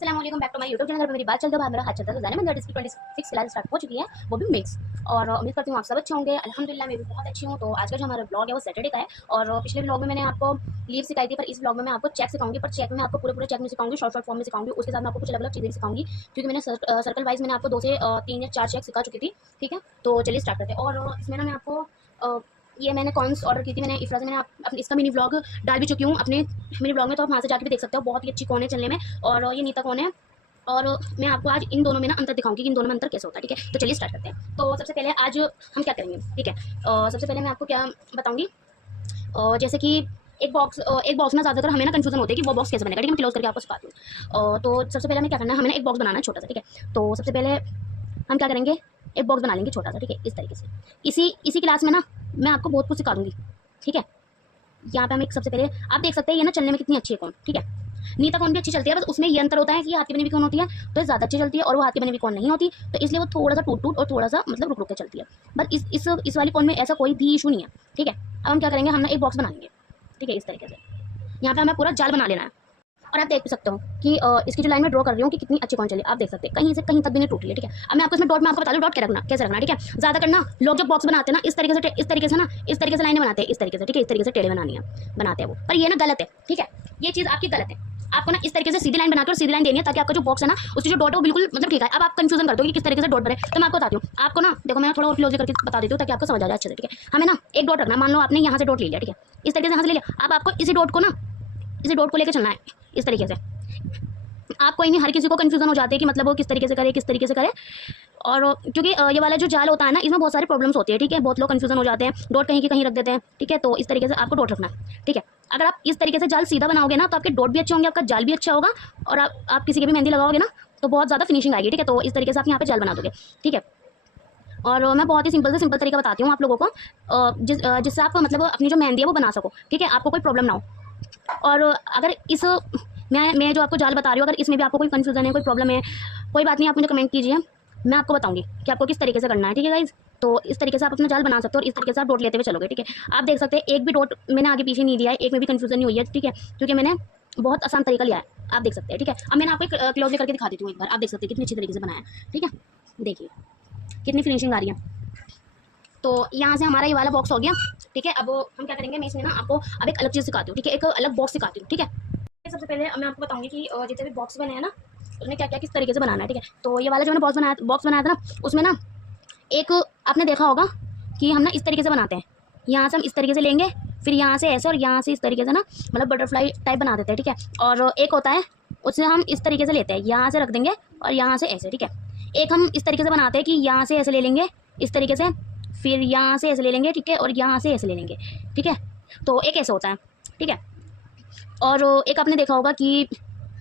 अस्सलामुअलैकुम back to my YouTube channel. पर मेरी बात चलते बाद मेरा हाथ चलता है तो जाने मंदिर डिस्ट्रिक्ट 26 क्लास स्टार्ट हो चुकी है, वो भी मिक्स। और उम्मीद करती हूँ आप सब अच्छे होंगे। अल्हम्दुलिल्लाह मैं भी बहुत अच्छी हूँ। तो आज का जो हमारा ब्लॉग है वो सैटरडे का है। और पिछले ब्लॉग में मैंने आपको लीव सिखाई थी, पर इस ब्लॉग में मैं आपको चेक सिखाऊंगी। पर चेक में आपको पूरे चेक में सिखाऊंगी, शॉर्ट फॉर्म में सिखाऊंगी। उसके साथ मैं आपको कुछ अलग अलग चीज़ें सिखाऊंगी, क्योंकि मैंने सर्कल वाइज मैंने आपको 2 से 3 या 4 चेक सिखा चुकी थी। ठीक है, तो चलिए स्टार्ट करते हैं। और इसमें ना मैं आपको ये मैंने कॉइन्स ऑर्डर की थी, मैंने इफ्रा से मैंने अपने इसका मिनी व्लॉग डाल भी चुकी हूँ अपने मिनी व्लॉग में, तो आप वहाँ से जाकर भी देख सकते हो। बहुत ही अच्छी कौन है चलने में, और ये नीता कौन है। और मैं आपको आज इन दोनों में ना अंतर दिखाऊंगी कि इन दोनों में अंतर कैसे होता है। ठीक है, तो चलिए स्टार्ट करते हैं। तो सबसे पहले आज हम क्या करेंगे, ठीक है। सबसे पहले मैं आपको क्या बताऊंगी, जैसे कि एक बॉक्स में ज़्यादातर हमें ना कंफ्यूजन होती है कि वो बॉक्स कैसे बनेगा। ठीक है, मैं क्लोज करके आपको सिखाती हूँ। तो सबसे पहले हमें क्या करना है, हमें ना एक बॉक्स बनाना है छोटा सा। ठीक है, तो सबसे पहले हम क्या करेंगे, एक बॉक्स बना लेंगे छोटा सा। ठीक है, इस तरीके से। इसी क्लास में ना मैं आपको बहुत कुछ सिखा दूंगी। ठीक है, यहाँ पे हम एक सबसे पहले आप देख सकते हैं ये ना चलने में कितनी अच्छी है कौन। ठीक है, नीता कौन भी अच्छी चलती है, बस उसमें ये अंतर होता है कि हाथ की बनी हुई कौन होती है तो ज़्यादा अच्छी चलती है, और वो हाथ की बनी हुई कौन नहीं होती, तो इसलिए वो थोड़ा सा टूट टूट और थोड़ा सा मतलब रुक रुक के चलती है। बट इस वाली कौन में ऐसा कोई भी इशू नहीं है। ठीक है, अब हम क्या करेंगे, हम ना एक बॉक्स बना लेंगे। ठीक है, इस तरीके से यहाँ पे हमें पूरा जाल बना लेना है। और आप देख भी सकते हो कि इसकी जो लाइन में ड्रॉ कर रही हूँ कि कितनी अच्छी कौन चली, आप देख सकते हैं कहीं से कहीं तक भी नहीं टूटी है। ठीक है, अब मैं आपको इसमें डॉट में आपको बता दूँ डॉट कैसे रखना है। ठीक है, ज़्यादा करना लोग जब बॉक्स बनाते हैं ना इस तरीके से ना इस तरीके से लाइनें बनाते हैं, इस तरीके से। ठीक है, इस तरीके से टेढ़े बनाते हैं वो, पर ये ना गलत है। ठीक है, ये चीज़ आपकी गलत है। आपको ना इस तरीके से सीधी लाइन बनाकर सीधी लाइन देनी है, ताकि आपका जो बॉक्स है ना उसकी जो डॉट है वो बिल्कुल मतलब ठीक है। अब आप कंफ्यूजन करते हो कि किस तरीके से डॉट बने, तो मैं आपको बताती हूँ। आपको ना देखो, मैं थोड़ा और क्लोज करके बता देती हूँ ताकि आपको समझ आ जाए अच्छे से। ठीक है, हमें ना एक डॉट रखना है। मान लो आपने यहाँ से डॉट ले लिया। ठीक है, इस तरीके से यहाँ से ले लिया। अब आपको इसी डॉट को लेकर चलना है इस तरीके से। आप कोई नहीं, हर किसी को कंफ्यूजन हो जाते हैं कि मतलब वो किस तरीके से करे। और क्योंकि ये वाला जो जाल होता है ना इसमें बहुत सारी प्रॉब्लम्स होती है। ठीक है, बहुत लोग कंफ्यूजन हो जाते हैं, डॉट कहीं की कहीं रख देते हैं। ठीक है, तो इस तरीके से आपको डॉट रखना है। ठीक है, अगर आप इस तरीके से जाल सीधा बनाओगे ना तो आपके डॉट भी अच्छे होंगे, आपका जाल भी अच्छा होगा, और आप किसी की भी मेहंदी लगाओगे ना तो बहुत ज़्यादा फिनिशिंग आएगी। ठीक है, तो इस तरीके से आप यहाँ पे जाल बना दोगे। ठीक है, और मैं बहुत ही सिंपल तरीका बताती हूँ आप लोगों को, जिससे आप मतलब अपनी जो मेहंदी है वो बना सको। ठीक है, आपको कोई प्रॉब्लम ना हो। और अगर मैं जो आपको जाल बता रही हूँ, अगर इसमें भी आपको कोई कन्फ्यूजन है, कोई प्रॉब्लम है, कोई बात नहीं, आप मुझे कमेंट कीजिए, मैं आपको बताऊंगी कि आपको किस तरीके से करना है। ठीक है गाइज, तो इस तरीके से आप अपना जाल बना सकते हो, और इस तरीके से आप डॉट लेते हुए चलोगे। ठीक है, आप देख सकते हैं एक भी डॉट मैंने आगे पीछे नहीं दिया है, एक में भी कन्फ्यूजन नहीं हुई है। ठीक है, क्योंकि मैंने बहुत आसान तरीका लिया है, आप देख सकते हैं। ठीक है, अब मैंने आपको क्लोज करके दिखा देती हूँ एक बार, आप देख सकते हैं कितनी अच्छी तरीके से बनाया है। ठीक है, देखिए कितनी फिनिशिंग आ रही है। तो यहाँ से हमारा ये वाला बॉक्स हो गया। ठीक है, अब हम क्या करेंगे, मैं इसमें ना आपको अब एक अलग चीज़ सिखाती हूँ। ठीक है, एक अलग बॉक्स सिखाती हूँ। ठीक है, सबसे पहले मैं आपको बताऊंगी कि जितने भी बॉक्स बने हैं ना उसमें क्या क्या किस तरीके से बनाना है। ठीक है, तो ये वाला जो मैंने बॉक्स बनाया था ना उसमें ना एक आपने देखा होगा कि हम ना इस तरीके से बनाते हैं। यहाँ से हम इस तरीके से लेंगे, फिर यहाँ से ऐसे, और यहाँ से इस तरीके से ना मतलब बटरफ्लाई टाइप बना देते हैं। ठीक है, और एक होता है उससे हम इस तरीके से लेते हैं, यहाँ से रख देंगे और यहाँ से ऐसे। ठीक है, एक हम इस तरीके से बनाते हैं कि यहाँ से ऐसे ले लेंगे इस तरीके से, फिर यहाँ से ऐसे ले लेंगे। ठीक है, और यहाँ से ऐसे ले लेंगे। ठीक है, तो एक ऐसे होता है। ठीक है, और एक आपने देखा होगा कि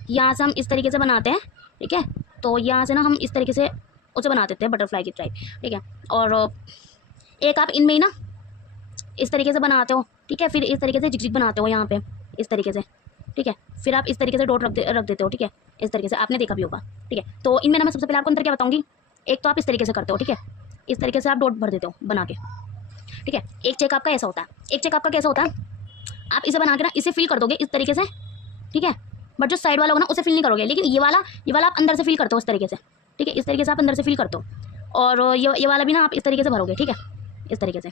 यहाँ से हम इस तरीके से बनाते हैं। ठीक है, तो यहाँ से ना हम इस तरीके से उसे बना देते हैं बटरफ्लाई की टाइप। ठीक है, और एक आप इनमें ही ना इस तरीके से बनाते हो। ठीक है, फिर इस तरीके से झिकझिक बनाते हो यहाँ पे इस तरीके से। ठीक है, फिर आप इस तरीके से डॉट रख देते हो। ठीक है, इस तरीके से आपने देखा भी होगा। ठीक है, तो इनमें ना मैं सबसे पहले आपको अंदर क्या बताऊँगी। एक तो आप इस तरीके से करते हो। ठीक है, इस तरीके से आप डॉट भर देते हो बना के। ठीक है, एक चेक आपका ऐसा होता है। एक चेक आपका कैसा होता है, आप इसे बना के ना इसे फिल कर दोगे इस तरीके से। ठीक है, बट जो साइड वाला होगा ना उसे फिल नहीं करोगे, लेकिन ये वाला आप अंदर से फिल करते हो इस तरीके से। ठीक है, इस तरीके से आप अंदर से फिल करते हो, और ये वाला भी ना आप इस तरीके से भरोगे। ठीक है, इस तरीके से।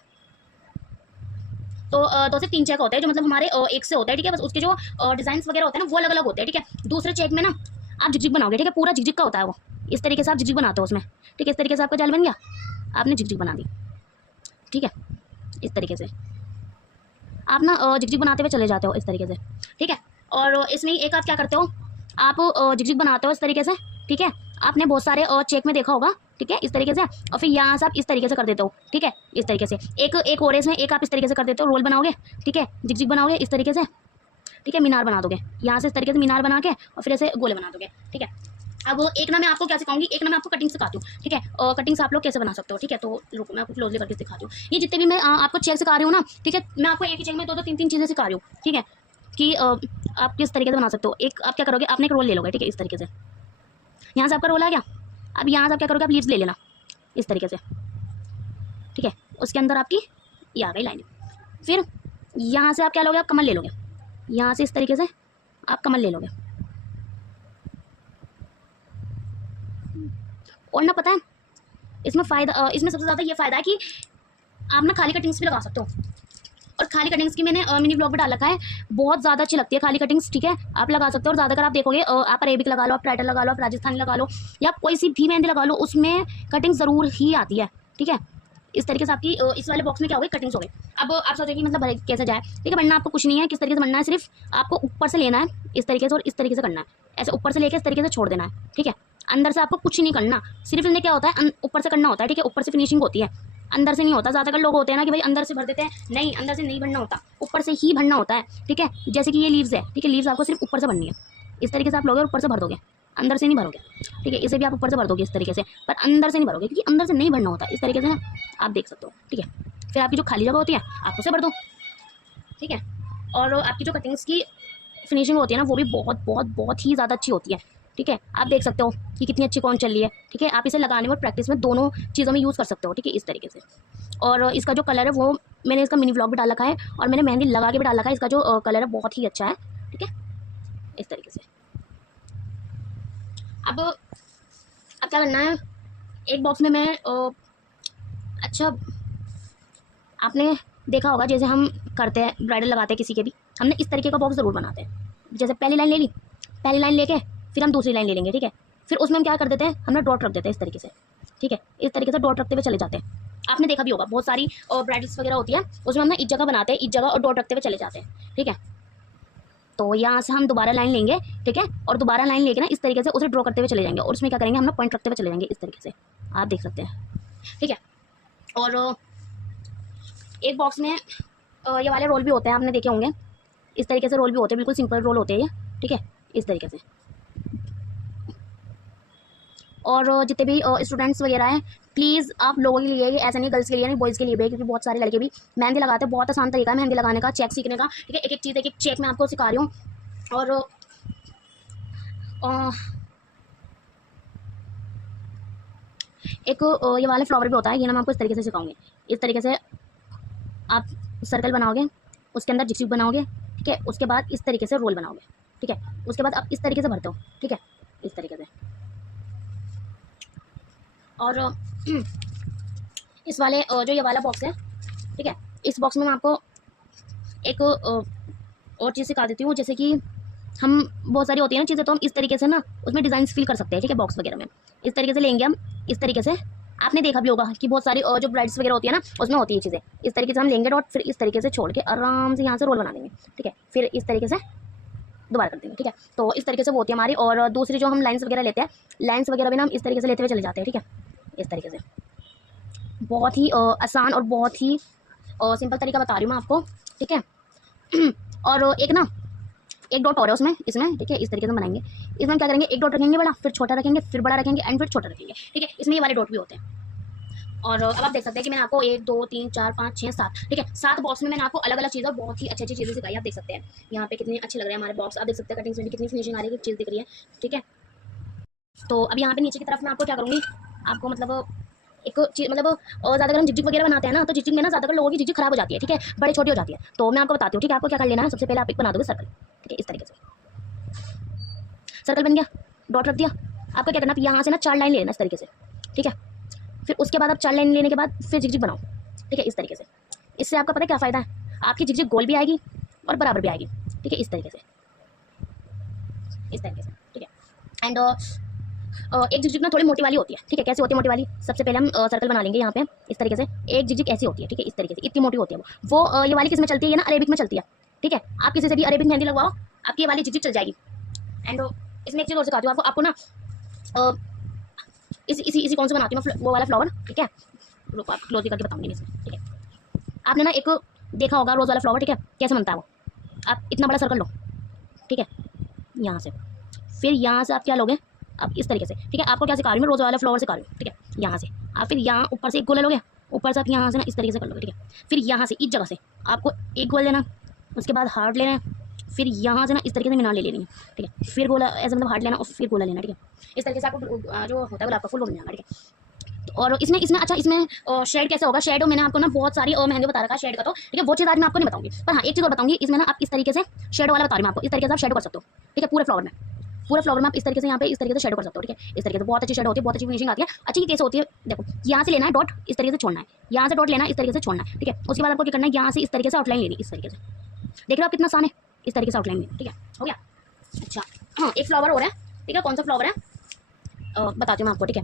तो 2 से 3 चेक होते हैं जो मतलब हमारे एक से होता है। ठीक है, बस उसके जो डिजाइन वगैरह होते हैं ना वो अलग अलग होते हैं। ठीक है, दूसरे चेक में ना आप झिकझिक बनाओगे। ठीक है, पूरा झिकझिक का होता है वो, इस तरीके से आप झिकझिक बनाते हो उसमें। ठीक है, इस तरीके से आपका जाल बन गया, आपने झिकझिक बना दी। ठीक है, इस तरीके से आप ना झिकझिक बनाते हुए चले जाते हो इस तरीके से। ठीक है, और इसमें एक आप क्या करते हो, आप झिकझिक बनाते हो इस तरीके से। ठीक है, आपने बहुत सारे चेक में देखा होगा। ठीक है, इस तरीके से, और फिर यहाँ से आप इस तरीके से कर देते हो। ठीक है, इस तरीके से एक और इसमें एक आप इस तरीके से कर देते हो, रोल बनाओगे। ठीक है, झिकझिक बनाओगे इस तरीके से। ठीक है, मीनार बना दोगे यहाँ से इस तरीके से, मीनार बना के और फिर ऐसे गोले बना दोगे। ठीक है, अब एक ना मैं आपको क्या सिखाऊंगी, एक ना मैं आपको कटिंग सिखाती हूँ। ठीक है, कटिंग्स आप लोग कैसे बना सकते हो। ठीक है, तो रुको मैं आपको क्लोजली करके सिखाती हूँ। ये जितने भी मैं आपको चेक सिखा रही हूँ ना, ठीक है, मैं आपको एक ही चेक में 2-2 3-3 चीज़ें सिखा रही हूँ। ठीक है, कि आप किस तरीके से बना सकते हो। एक आप क्या करोगे, आपने एक रोल ले लोगे। ठीक है, इस तरीके से यहाँ से आपका रोल आ गया। अब यहाँ से आप क्या करोगे, आप लीव्स ले लेना इस तरीके से। ठीक है, उसके अंदर आपकी ये आ गई लाइन। फिर यहाँ से आप क्या लोगे, आप कमल ले लोगे। यहाँ से इस तरीके से आप कमल ले लोगे। और ना पता है इसमें फ़ायदा, इसमें सबसे ज़्यादा ये फ़ायदा है कि आप ना खाली कटिंग्स भी लगा सकते हो। और खाली कटिंग्स की मैंने मिनी ब्लॉग भी डाल रखा है, बहुत ज़्यादा अच्छी लगती है खाली कटिंग्स, ठीक है, आप लगा सकते हो। और ज़्यादातर आप देखोगे आप अरेबिक लगा लो, आप ट्राइडल लगा लो, आप राजस्थानी लगा लो, या कोई सी भी मेहंदी लगा लो, उसमें कटिंग ज़रूर ही आती है, ठीक है। इस तरीके से आपकी इस वाले बॉक्स में क्या हो गई, कटिंग्स हो गई। अब आप सोचोगे कि मतलब भरे कैसे जाए, ठीक है, बनना आपको कुछ नहीं है, किस तरीके से बनना है, सिर्फ आपको ऊपर से लेना है इस तरीके से और इस तरीके से करना है, ऐसे ऊपर से लेके इस तरीके से छोड़ देना है, ठीक है। अंदर से आपको कुछ नहीं करना, सिर्फ इन्हें क्या होता है ऊपर से करना होता है, ठीक है, ऊपर से फिनिशिंग होती है, अंदर से नहीं होता। ज़्यादातर लोग होते हैं ना कि भाई अंदर से भर देते हैं, नहीं, अंदर से नहीं भरना होता, ऊपर से ही भरना होता है, ठीक है। जैसे कि ये लीव्स है, ठीक है, लीव्स आपको सिर्फ ऊपर से भरनी है, इस तरीके से आप लोगे और ऊपर से भर दोगे, अंदर से नहीं भरोगे, ठीक है। इसे भी आप ऊपर से भर दोगे इस तरीके से, पर अंदर से नहीं भरोगे क्योंकि अंदर से नहीं भरना होता, इस तरीके से ना आप देख सकते हो, ठीक है। फिर आपकी जो खाली जगह होती है आप उसे भर दो, ठीक है। और आपकी जो कटिंग्स की फिनिशिंग होती है ना वो भी बहुत बहुत बहुत ही ज़्यादा अच्छी होती है, ठीक है। आप देख सकते हो कि कितनी अच्छी कौन चल रही है, ठीक है। आप इसे लगाने में और प्रैक्टिस में दोनों चीज़ों में यूज़ कर सकते हो, ठीक है, इस तरीके से। और इसका जो कलर है वो मैंने इसका मिनी व्लॉग भी डाल रखा है और मैंने मेहंदी लगा के भी डाल रखा है। इसका जो कलर है बहुत ही अच्छा है, ठीक है, इस तरीके से। अब क्या करना है, एक बॉक्स में मैं अच्छा, आपने देखा होगा जैसे हम करते हैं ब्राइडल लगाते हैं किसी के भी, हमने इस तरीके का बॉक्स ज़रूर बनाते हैं। जैसे पहली लाइन ले ली, पहली लाइन लेके फिर हम दूसरी लाइन ले लेंगे, ठीक है। फिर उसमें हम क्या कर देते हैं, हमने डॉट रख देते हैं इस तरीके से, ठीक है, इस तरीके से डॉट रखते हुए चले जाते हैं। आपने देखा भी होगा बहुत सारी ब्राइडल्स वगैरह होती है, उसमें हम ना इस जगह बनाते हैं, इस जगह और डॉट रखते हुए चले जाते हैं, ठीक है। तो यहाँ से हम दोबारा लाइन लेंगे, ठीक है, और दोबारा लाइन लेके ना इस तरीके से उसे ड्रॉ करते हुए चले जाएंगे और उसमें क्या करेंगे, हम ना पॉइंट रखते हुए चले जाएंगे इस तरीके से, आप देख सकते हैं, ठीक है। और एक बॉक्स में ये वाले रोल भी होते हैं, आपने देखे होंगे, इस तरीके से रोल भी होते हैं, बिल्कुल सिंपल रोल होते हैं ये, ठीक है, इस तरीके से। और जितने भी स्टूडेंट्स वगैरह हैं, प्लीज़ आप लोगों के लिए, ऐसा नहीं गर्ल्स के लिए नहीं, बॉयज़ के लिए भी, क्योंकि बहुत सारे लड़के भी मेहंदी लगाते हैं। बहुत आसान तरीका है मेहंदी लगाने का, चेक सीखने का, ठीक है, एक एक चीज़ एक एक चेक मैं आपको सिखा रही हूँ। और एक ये वाले फ्लावर भी होता है, ये ना मैं आपको इस तरीके से सिखाऊंगी। इस तरीके से आप सर्कल बनाओगे, उसके अंदर जिक्सिक बनाओगे, ठीक है, उसके बाद इस तरीके से रोल बनाओगे, ठीक है, उसके बाद आप इस तरीके से भरते हो, ठीक है, इस तरीके से। और इस वाले जो ये वाला बॉक्स है, ठीक है, इस बॉक्स में मैं आपको एक और चीज़ सिखा देती हूँ। जैसे कि हम बहुत सारी होती है ना चीज़ें, तो हम इस तरीके से ना उसमें डिज़ाइन फिल कर सकते हैं, ठीक है, बॉक्स वगैरह में इस तरीके से लेंगे हम, इस तरीके से। आपने देखा भी होगा कि बहुत सारी जो ब्राइड्स वगैरह होती है ना उसमें होती है चीज़ें, इस तरीके से हम लेंगे डॉट, फिर इस तरीके से छोड़ के आराम से यहाँ से रोल बना देंगे, ठीक है, फिर इस तरीके से दोबारा कर देंगे, ठीक है। तो इस तरीके से वो होती है हमारी। और दूसरी जो हम लाइन्स वगैरह लेते हैं, लाइन्स वगैरह भी ना हम इस तरीके से लेते हुए चले जाते हैं, ठीक है, इस तरीके से। बहुत ही आसान और बहुत ही सिंपल तरीका बता रही हूँ मैं आपको, ठीक है। और एक ना एक डॉट और है उसमें, इसमें, ठीक है, इस तरीके से बनाएंगे। इसमें क्या करेंगे, एक डॉट रखेंगे बड़ा, फिर छोटा रखेंगे, फिर बड़ा रखेंगे एंड फिर छोटा रखेंगे, ठीक है, इसमें ये वाले डॉट भी होते हैं। और अब आप देख सकते हैं कि मैंने आपको 1 2 3 4 5 6 7, ठीक है, 7 बॉक्स में मैंने आपको अलग अलग चीज़ें, बहुत ही अच्छी अच्छी चीज़ें सिखाई। आप देख सकते हैं यहाँ पे कितने अच्छे लग रहे हैं हमारे बॉक्स, आप देख सकते हैं कटिंग्स में भी कितनी फिनिशिंग आ रही है, चीज़ दिख रही है, ठीक है। तो अब यहाँ पे नीचे की तरफ मैं आपको क्या करूँगी, आपको मतलब एक चीज़, मतलब ज़्यादातर हम झिकझिक वगैरह बनाते हैं ना, तो झिकझिक में ना ज़्यादातर लोगों की झिकझिक खराब हो जाती है, ठीक है, बड़ी छोटी हो जाती है। तो मैं आपको बताती हूँ, ठीक है, आपको क्या कर लेना है, सबसे पहले आप एक बना दोगे सर्कल, ठीक है, इस तरीके से सर्कल बन गया, डॉट रख दिया। आपको क्या करना है, यहाँ से ना 4 लाइन ले लेना इस तरीके से, ठीक है। फिर उसके बाद आप 4 लाइन लेने के बाद फिर झिकझिक बनाओ, ठीक है, इस तरीके से। इससे आपका पता है क्या फ़ायदा है, आपकी झिकझिक गोल भी आएगी और बराबर भी आएगी, ठीक है, इस तरीके से, इस तरीके से, ठीक है। एंड एक झिकझिक ना थोड़ी मोटी वाली होती है, ठीक है, कैसे होती है मोटी वाली, सबसे पहले हम सर्कल बना लेंगे यहाँ पे इस तरीके से। एक झिकझिक ऐसी होती है, ठीक है, इस तरीके से, इतनी मोटी होती है वो ये वाली किस में चलती है, ये ना अरेबिक में चलती है, ठीक है। आप किसी से भी अरेबिक मेहंदी लगवाओ, आपकी ये वाली झिकझिक चल जाएगी। एंड इसमें एक चीज़ और सिखाती हूँ आपको ना इसी कौन सा बनाती हूँ मैं, वो वाला फ्लावर, ठीक है, रुको आप क्लोज करके बताऊँगी इसमें, ठीक है। आपने ना एक देखा होगा रोज़ वाला फ्लावर, ठीक है, कैसे बनता है वो। आप इतना बड़ा सर्कल लो, ठीक है, यहाँ से, फिर यहाँ से आप क्या लोगे, आप इस तरीके से, ठीक है, आपको क्या सिखा रही हूँ मैं, रोज़ वाला फ्लावर सिखा रही हूँ, ठीक है। यहाँ से आप फिर यहाँ ऊपर से एक गोला लोगे, ऊपर से आप यहाँ से ना इस तरीके से कर लोगे, ठीक है। फिर यहाँ से इस जगह से आपको एक गोल लेना, उसके बाद हार्ट लेना है, फिर यहाँ से ना इस तरीके से मीनार ले लेनी है, ठीक है। फिर गोला ऐसे मतलब हार्ट लेना और फिर गोला लेना, ठीक है। इस तरीके से आपको जो होता है गुलाब का फूल वो बन जाएगा, ठीक है। और इसमें अच्छा, इसमें शेड कैसे होगा, शेड मैंने आपको ना बहुत सारी मेहंदी बता रखा है शेड का, तो ठीक है, वो चीज़ आज मैं आपको नहीं बताऊंगी। पर हाँ, एक चीज़ और बताऊंगी, इसमें ना आप इस तरीके से शेड वाला बता रही हूँ आपको, इस तरीके से आप शेड कर सकते हो, ठीक है, पूरे फ्लावर में। पूरे फ्लावर में आप इस तरीके से यहाँ पे इस तरीके से शेडो कर सकते हो, ठीक है। इस तरीके से बहुत अच्छी शेडो होती है, बहुत अच्छी फिनिशिंग आती है। अच्छी कैसे होती है, देखो यहाँ से लेना है डॉट, इस तरीके से छोड़ना है, यहाँ से डॉट लेना है, इस तरीके से छोड़ना है, ठीक है। उसके बाद आपको क्या करना है, यहाँ से इस तरीके से आउटलाइन लेनी, इस तरीके से, देख रहे हो आप कितना आसान है, इस तरीके से आउटलाइन लेनी, ठीक है, हो गया। अच्छा हाँ, एक फ्लावर हो रहा है, ठीक है। कौन सा फ्लावर है बताती हूँ मैं आपको, ठीक है।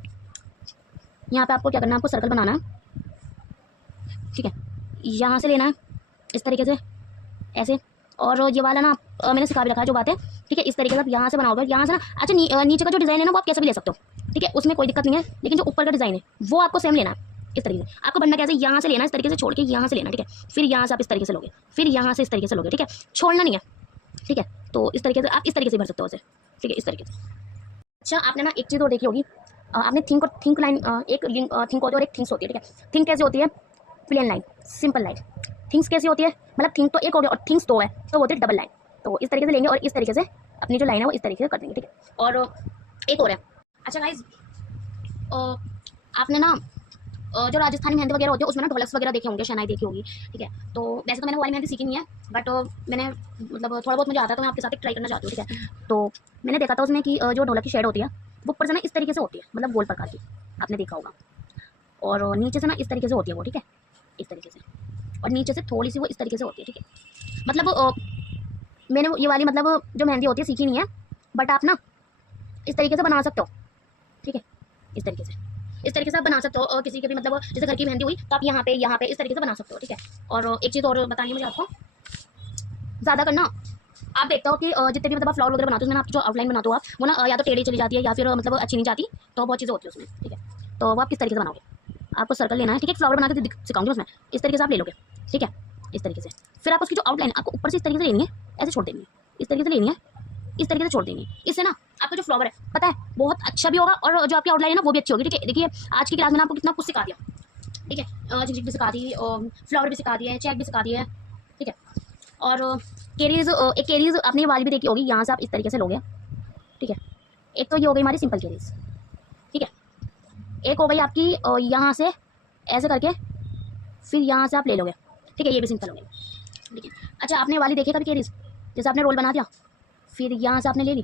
यहाँ पे आपको क्या करना है, आपको सर्कल बनाना है, ठीक है। यहाँ से लेना है इस तरीके से ऐसे, और ये वाला ना मैंने सिखा भी रखा है जो बात है, ठीक है। इस तरीके से आप यहाँ से बनाओगे, यहाँ से ना, अच्छा नीचे का जो डिज़ाइन है ना वो आप कैसे भी ले सकते हो, ठीक है, उसमें कोई दिक्कत नहीं है, लेकिन जो ऊपर का डिज़ाइन है वो आपको सेम लेना है। इस तरीके से आपको बनना कैसे, यहाँ से लेना है इस तरीके से छोड़ के, यहाँ से लेना, ठीक है। फिर यहाँ से आप इस तरीके से लोगे, फिर यहाँ से इस तरीके से लोगे, ठीक है, छोड़ना नहीं है, ठीक है। तो इस तरीके से आप इस तरीके से भर सकते हो उसे, ठीक है, इस तरीके से। अच्छा आपने ना एक चीज़ और देखी होगी, आपने थिंक और थिंक लाइन, एक थिंक होती है और एक थिंग्स होती है, ठीक है। थिंक कैसे होती है, plain line, simple line. Things कैसी होती है, मतलब थिंक तो एक हो गया और थिंग्स दो है, तो होती है डबल लाइन। तो इस तरीके से लेंगे और इस तरीके से अपनी जो लाइन है वो इस तरीके से कर देंगे, ठीक है। और एक और है, अच्छा गाइज, आपने ना जो राजस्थानी मेहंदी वगैरह होती है उसमें ना ढोलक्स वगैरह देखे होंगे, शहनाई देखी होगी, ठीक है। तो वैसे तो मैंने वो वाली मेहंदी सीखी नहीं है, बट मैंने मतलब थोड़ा बहुत मुझे आता है, तो मैं आपके साथ एक ट्राई करना चाहती हूँ, ठीक है। तो मैंने देखा था उसमें कि जो ढोलक की शेड होती है वो ऊपर से ना इस तरीके से होती है, मतलब गोल प्रकार की, आपने देखा होगा, और नीचे से ना इस तरीके से होती है वो, ठीक है, इस तरीके से, और नीचे से थोड़ी सी वो इस तरीके से होती है, ठीक है। मतलब मैंने ये वाली मतलब जो मेहंदी होती है सीखी नहीं है, बट आप ना इस तरीके से बना सकते हो, ठीक है, इस तरीके से, इस तरीके से आप बना सकते हो। किसी के भी मतलब जैसे घर की मेहंदी हुई तो आप यहाँ पे इस तरीके से बना सकते हो, ठीक है। और एक चीज़ और बतानी है मुझे आपको, ज़्यादा करना आप देखते हो कि जितने भी मतलब आप फ्लावर वगैरह बनाते हो उसमें आपकी जो आउटलाइन बनाते हो आप वो ना या तो टेढ़ी चली जाती है या फिर मतलब अच्छी नहीं जाती, तो बहुत चीज़ें होती है उसमें, ठीक है। तो वो आप किस तरीके से बनाओगे, आपको सर्कल लेना है, ठीक है, फ्लावर बना के सिखाऊंगी उसमें, इस तरीके से आप ले लोगे, ठीक है, इस तरीके से। फिर आप उसकी जो आउटलाइन आपको ऊपर से इस तरीके से लेनी है, ऐसे छोड़ देनी है, इस तरीके से लेनी है, इस तरीके से छोड़ देनी है। इससे ना आपका जो फ्लावर है पता है बहुत अच्छा भी होगा और जो आपकी आउटलाइन है ना वो भी अच्छी होगी, ठीक है। देखिए आज की क्लास में आपको कितना कुछ सिखा दिया, ठीक है, झिझक भी सिखा दी, फ्लावर भी सिखा दिया है, चेक भी सिखा दिया है, ठीक है। और केरीज, एक केरीज आपने ये वाली भी देखी होगी, यहाँ से आप इस तरीके से लोगे, ठीक है। एक तो ये हो गई हमारी सिंपल केरीज, ठीक है। एक हो गई आपकी यहाँ से ऐसे करके फिर यहाँ से आप ले लोगे, ठीक है, ये भी सिंपल हो गई, ठीक है। अच्छा आपने वाली देखी कभी केरीज, जैसे आपने रोल बना दिया, फिर यहाँ से आपने ले ली,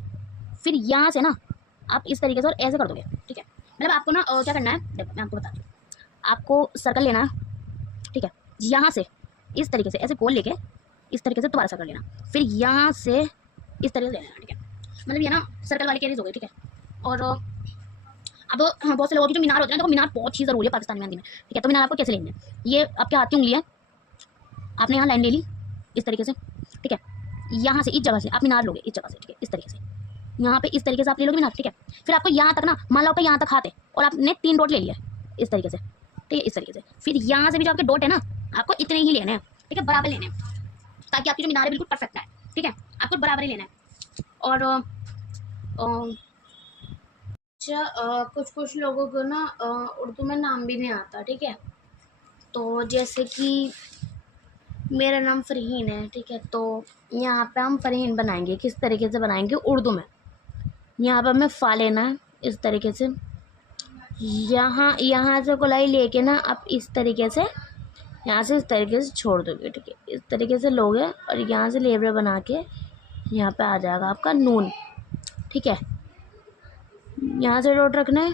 फिर यहाँ से ना आप इस तरीके से और ऐसे कर दोगे, ठीक है। मतलब आपको ना क्या करना है, देखो मैं आपको बताती हूँ, आपको सर्कल लेना है, ठीक है, यहाँ से इस तरीके से ऐसे गोल लेके इस तरीके से दोबारा सर्कल लेना, फिर यहाँ से इस तरीके से लेना, ठीक है। मतलब ये ना सर्कल वाली केरीज हो गई, ठीक है। और अब हाँ बहुत से लोगों की जो मीनार होते हैं, देखो मीनार बहुत चीज़ ज़रूरी है पाकिस्तानी मेहंदी में, ठीक है। तो मीनार आपको कैसे लेनी है, ये आपके हाथ की उंगली है, आपने यहाँ लाइन ले ली इस तरीके से, ठीक है। यहाँ से इस जगह से आप मीनार लोगे, इस जगह से, ठीक है, इस तरीके से, यहाँ पे इस तरीके से आप ले लोगे मीनार, ठीक है। फिर आपको यहाँ तक ना मान लो आपका यहाँ तक हाथ है और आपने 3 डॉट ले लिया इस तरीके से, ठीक है, इस तरीके से। फिर यहाँ से भी जो आपके डॉट है ना आपको इतने ही लेने हैं, ठीक है, बराबर लेने हैं, ताकि आपकी जो मीनार है बिल्कुल परफेक्ट आए, ठीक है, आपको बराबर ही लेना है। और अच्छा कुछ लोगों को ना उर्दू में नाम भी नहीं आता, ठीक है। तो जैसे कि मेरा नाम फ़रहीन है, ठीक है। तो यहाँ पे हम फ़रहीन बनाएंगे, किस तरीके से बनाएंगे उर्दू में, यहाँ पर हमें फ़ा लेना है इस तरीके से, यहाँ से गोलाई लेके ना आप इस तरीके से यहाँ से इस तरीके से छोड़ दोगे, ठीक है, इस तरीके से लोगे और यहाँ से लेबरे बना के यहाँ पे आ जाएगा आपका नून, ठीक है। यहाँ से डॉट रखना है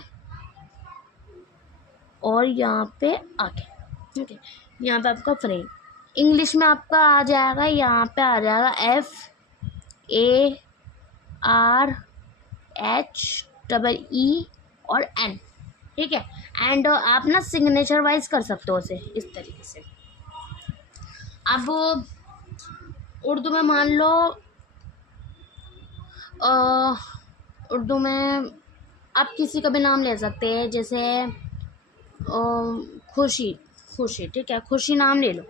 और यहाँ पे आके, ठीक है, यहाँ पे आपका फ्रेम इंग्लिश में आपका आ जाएगा, यहाँ पे आ जाएगा FARHEE और N, ठीक है। एंड आप ना सिग्नेचर वाइज कर सकते हो उसे इस तरीके से। अब उर्दू में मान लो उर्दू में आप किसी का भी नाम ले सकते हैं, जैसे खुशी, ठीक है, खुशी नाम ले लो।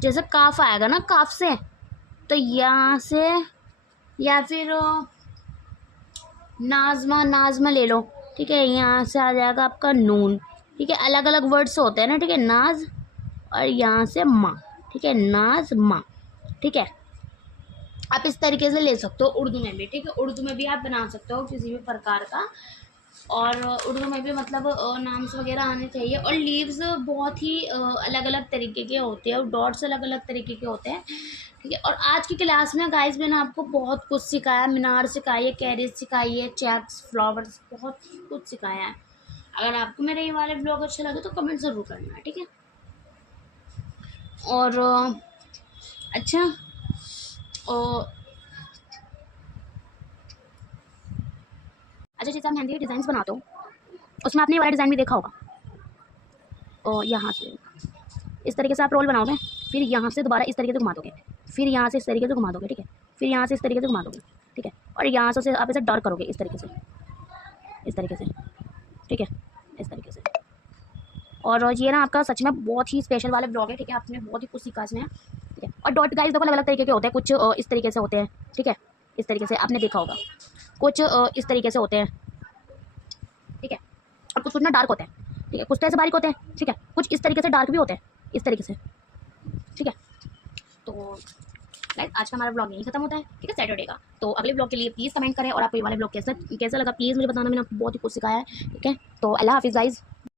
जैसे काफ आएगा ना काफ से, तो यहाँ से, या फिर नाजमा ले लो, ठीक है, यहाँ से आ जाएगा आपका नून, ठीक है। अलग अलग वर्ड्स होते हैं ना, ठीक है, नाज और यहाँ से माँ, ठीक है, नाज माँ, ठीक है। आप इस तरीके से ले सकते हो उर्दू में भी, ठीक है, उर्दू में भी आप बना सकते हो किसी भी प्रकार का। और उर्दू में भी मतलब नाम्स वगैरह आने चाहिए। और लीव्स बहुत ही अलग अलग तरीके के होते हैं और डॉट्स अलग अलग तरीके के होते हैं, ठीक है। और आज की क्लास में गाइस मैंने आपको बहुत कुछ सिखाया, मीनार सिखाई है, कैरिज सिखाई है, चेक्स, फ्लावर्स, बहुत कुछ सिखाया है। अगर आपको मेरे ये वाले ब्लॉग अच्छे लगे तो कमेंट ज़रूर करना, ठीक है। और अच्छा, और अच्छा जैसे आप मेहंदी के डिज़ाइन बनाते हो उसमें आपने ये वाला डिज़ाइन भी देखा होगा। और यहाँ से इस तरीके से आप रोल बनाओगे, फिर यहाँ से दोबारा इस तरीके से घुमा दोगे, फिर यहाँ से इस तरीके से घुमा दोगे, ठीक है, फिर यहाँ से इस तरीके से घुमा दोगे, ठीक है, और यहाँ से आप इसे डार्क करोगे इस तरीके से, इस तरीके से, ठीक है, इस तरीके से। और ये ना आपका सच में बहुत ही स्पेशल वाले ब्लॉग है, ठीक है, आपने बहुत ही कुछ सीखा इसमें, ठीक है। और डॉट गाइस देखो अलग अलग तरीके के होते हैं, कुछ इस तरीके से होते हैं, ठीक है, इस तरीके से आपने देखा होगा, कुछ इस तरीके से होते हैं, ठीक है, और कुछ ना डार्क होते हैं, ठीक है, कुछ तो ऐसे बारीक होते हैं, ठीक है, कुछ इस तरीके से डार्क भी होते हैं, इस तरीके से, ठीक है। तो गाइस आज का हमारा ब्लॉग यहीं खत्म होता है, ठीक है, सैटरडे का। तो अगले ब्लॉग के लिए प्लीज़ कमेंट करें और आपको ये वाला ब्लॉग कैसा कैसा लगा प्लीज़ मुझे बताना, मैंने आपको बहुत ही कुछ सिखाया है, ठीक है। तो अल्लाह हाफिज़ गाइस।